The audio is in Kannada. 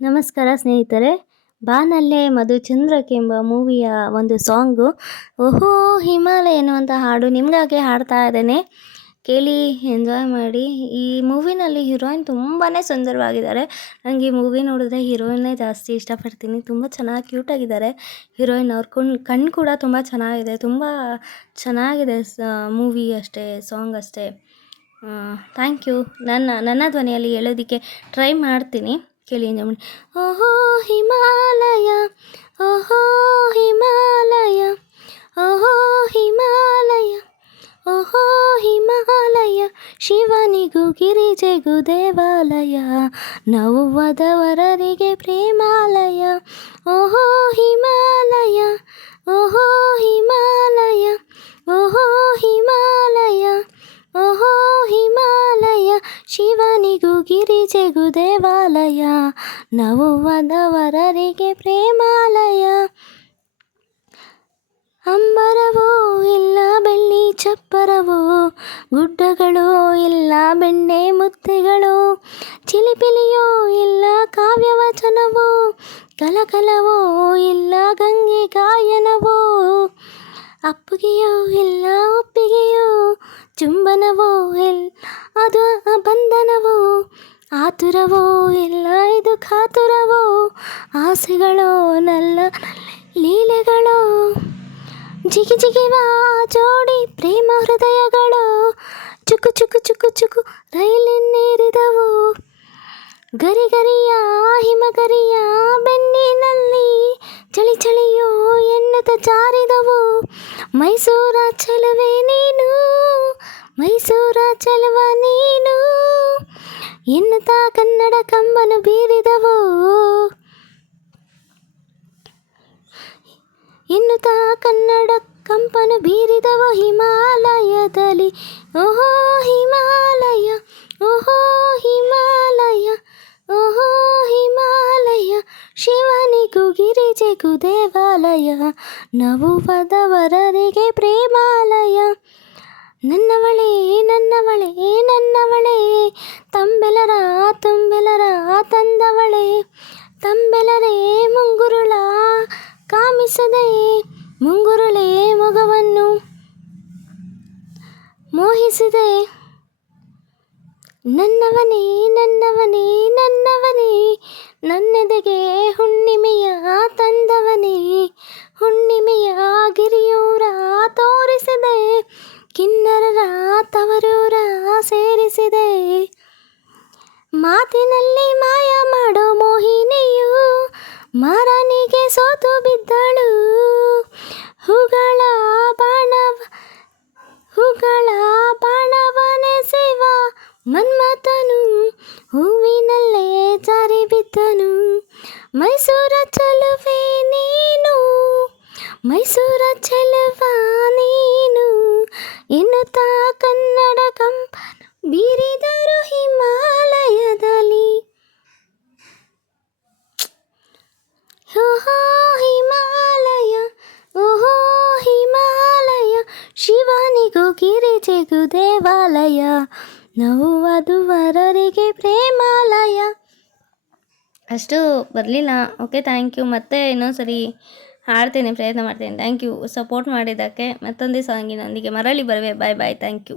ನಮಸ್ಕಾರ ಸ್ನೇಹಿತರೆ. ಬಾನಲ್ಲೇ ಮಧುಚಂದ್ರಕ್ಕೆ ಎಂಬ ಮೂವಿಯ ಒಂದು ಸಾಂಗು ಓಹೋ ಹಿಮಾಲಯ ಎನ್ನುವಂಥ ಹಾಡು ನಿಮಗಾಗಿ ಹಾಡ್ತಾ ಇದ್ದೇನೆ. ಕೇಳಿ ಎಂಜಾಯ್ ಮಾಡಿ. ಈ ಮೂವಿನಲ್ಲಿ ಹೀರೋಯಿನ್ ತುಂಬಾ ಸುಂದರವಾಗಿದ್ದಾರೆ. ನನಗೆ ಈ ಮೂವಿ ನೋಡಿದ್ರೆ ಹೀರೋಯಿನ್ನೇ ಜಾಸ್ತಿ ಇಷ್ಟಪಡ್ತೀನಿ. ತುಂಬ ಚೆನ್ನಾಗಿ ಕ್ಯೂಟಾಗಿದ್ದಾರೆ ಹೀರೋಯಿನ್. ಅವ್ರ ಕಣ್ಣು ಕೂಡ ತುಂಬ ಚೆನ್ನಾಗಿದೆ. ತುಂಬ ಚೆನ್ನಾಗಿದೆ ಮೂವಿ ಅಷ್ಟೇ, ಸಾಂಗ್ ಅಷ್ಟೇ. Thank you. ನನ್ನ ಧ್ವನಿಯಲ್ಲಿ ಹೇಳೋದಕ್ಕೆ ಟ್ರೈ ಮಾಡ್ತೀನಿ. ಕೇಳಿ ಎಂಜಾಯ್ ಮಾಡಿ. ಓಹೋ ಹಿಮಾಲಯ, ಓಹೋ ಹಿಮಾಲಯ, ಓಹೋ ಹಿಮಾಲಯ, ಓಹೋ ಹಿಮಾಲಯ, ಶಿವನಿಗೂ ಗಿರಿಜೆಗೂ ದೇವಾಲಯ, ನವ್ವದವರರಿಗೆ ಪ್ರೇಮಾಲಯ. ಓಹೋ ಹಿಮಾಲಯ, ಓಹೋ ಹಿಮಾಲಯ, ಓಹೋ ಹಿಮಾಲಯ, ಓಹೋ ಹಿಮಾಲಯ, ಶಿವನಿಗೂ ಗಿರಿಜೆಗೂ ದೇವಾಲಯ, ನವ್ವದವರರಿಗೆ ಪ್ರೇಮಾಲಯ. ಅಂಬರವೋ ಇಲ್ಲ ಬೆಳ್ಳಿ ಚಪ್ಪರವೋ, ಗುಡ್ಡಗಳೋ ಇಲ್ಲ ಬೆಣ್ಣೆ ಮುತ್ತೆಗಳೋ, ಚಿಲಿಪಿಲಿಯೋ ಇಲ್ಲ ಕಾವ್ಯವಚನವೋ, ಕಲಕಲವೋ ಇಲ್ಲ ಗಂಗೆ ಗಾಯನವೋ, ಅಪ್ಪುಗೆಯೋ ಇಲ್ಲ ಒಪ್ಪಿಗೆಯೋ, ಚುಂಬನವೋ ಇಲ್ಲ ಅದು ಬಂಧನವೋ, ಆತುರವೋ ಇಲ್ಲ ಇದು ಕಾತುರವೋ, ಆಸೆಗಳೋ ನಲ್ಲ ಲೀಲೆಗಳೋ, ಜಿಗಿ ಜಿಗಿವ ಜೋಡಿ ಪ್ರೇಮ ಹೃದಯಗಳು, ಚುಕು ಚುಕು ಚುಕು ಚುಕು ರೈಲಿನೇರಿದವು, ಗರಿಗರಿಯ ಹಿಮಗರಿಯ ಬೆನ್ನಿನಲ್ಲಿ ಚಳಿ ಚಳಿಯೋ ಎನ್ನುತ್ತ ಜಾರಿದವು, ಮೈಸೂರ ಚೆಲುವೆ ನೀನು, ಮೈಸೂರ ಚೆಲುವ ನೀನು ಎನ್ನುತ್ತಾ ಕನ್ನಡ ಕಂಬನು ಬೀರಿದವು, ಎನ್ನುತ್ತಾ ಕನ್ನಡ ಕಂಪನು ಬೀರಿದವು ಹಿಮಾಲಯದಲ್ಲಿ. ಓಹೋ ಹಿಮಾಲಯ, ಓಹೋ ಹಿಮಾಲಯ, ಓಹೋ ಹಿಮಾಲಯ, ಶಿವನಿಗೂ ಗಿರಿಜೆಗೂ ದೇವಾಲಯ, ನವ್ವದವರರಿಗೆ ಪ್ರೇಮಾಲಯ. ನನ್ನವಳೇ ನನ್ನವಳೇ ನನ್ನವಳೇ, ತಂಬೆಲರ ತುಂಬೆಲರ ತಂದವಳೇ, ತಂಬೆಲರೇ ಮುಂಗುರುಳ ಕಾಮಿಸದೆ, ಮುಂಗುರುಳೇ ಮೊಗವನ್ನು ಮೋಹಿಸಿದೆ, ನನ್ನವನೇ ನನ್ನವನೇ ನನ್ನವನೇ, ನನ್ನೆದೆಗೆ ಹುಣ್ಣಿಮೆಯ ತಂದವನೇ, ಹುಣ್ಣಿಮೆಯ ಗಿರಿಯೂರ ತೋರಿಸಿದೆ, ಕಿನ್ನರರ ತವರೂರ ಸೇರಿಸಿದೆ, ಮಾತಿನಲ್ಲಿ ಮಾಯ ಮಾಡೋ ಮೋಹಿನಿಯು ಮಾರನಿಗೆ ಸೋತು ಬಿದ್ದಳು, ಹೂಗಳ ಬಾಣವ ಹೂಗಳ ಬಾಣವನೆಸೆವ ಮನ್ಮಥನು ಹೂವಿನಲ್ಲೇ ಜಾರಿ ಬಿದ್ದನು, ಮೈಸೂರ ಚೆಲುವೆ ನೀನು, ಮೈಸೂರ ಚೆಲುವ ನೀನು ಎನ್ನುತ್ತಾ ಕನ್ನಡ ಕಂಪನ ಬೀರಿದರು ಹಿಮಾಲಯದಲ್ಲಿ. ಓಹೋ ಹಿಮಾಲಯ, ಓಹೋ ಹಿಮಾಲಯ, ಶಿವನಿಗೂ ಗಿರಿಜೆಗೂ ದೇವಾಲಯ, ನವ್ವದವರರಿಗೆ ಪ್ರೇಮಾಲಯ. ಅಷ್ಟು ಬರಲಿಲ್ಲ. Okay, thank you. ಮತ್ತೆ ಇನ್ನೊಂದ್ಸರಿ ಹಾಡ್ತೇನೆ, ಪ್ರಯತ್ನ ಮಾಡ್ತೇನೆ. ಥ್ಯಾಂಕ್ ಯು ಸಪೋರ್ಟ್ ಮಾಡಿದ್ದಕ್ಕೆ. ಮತ್ತೊಂದೇ ಸಾಂಗಿನೊಂದಿಗೆ ಮರಳಿ ಬರುವೆ. Bye bye. Thank you.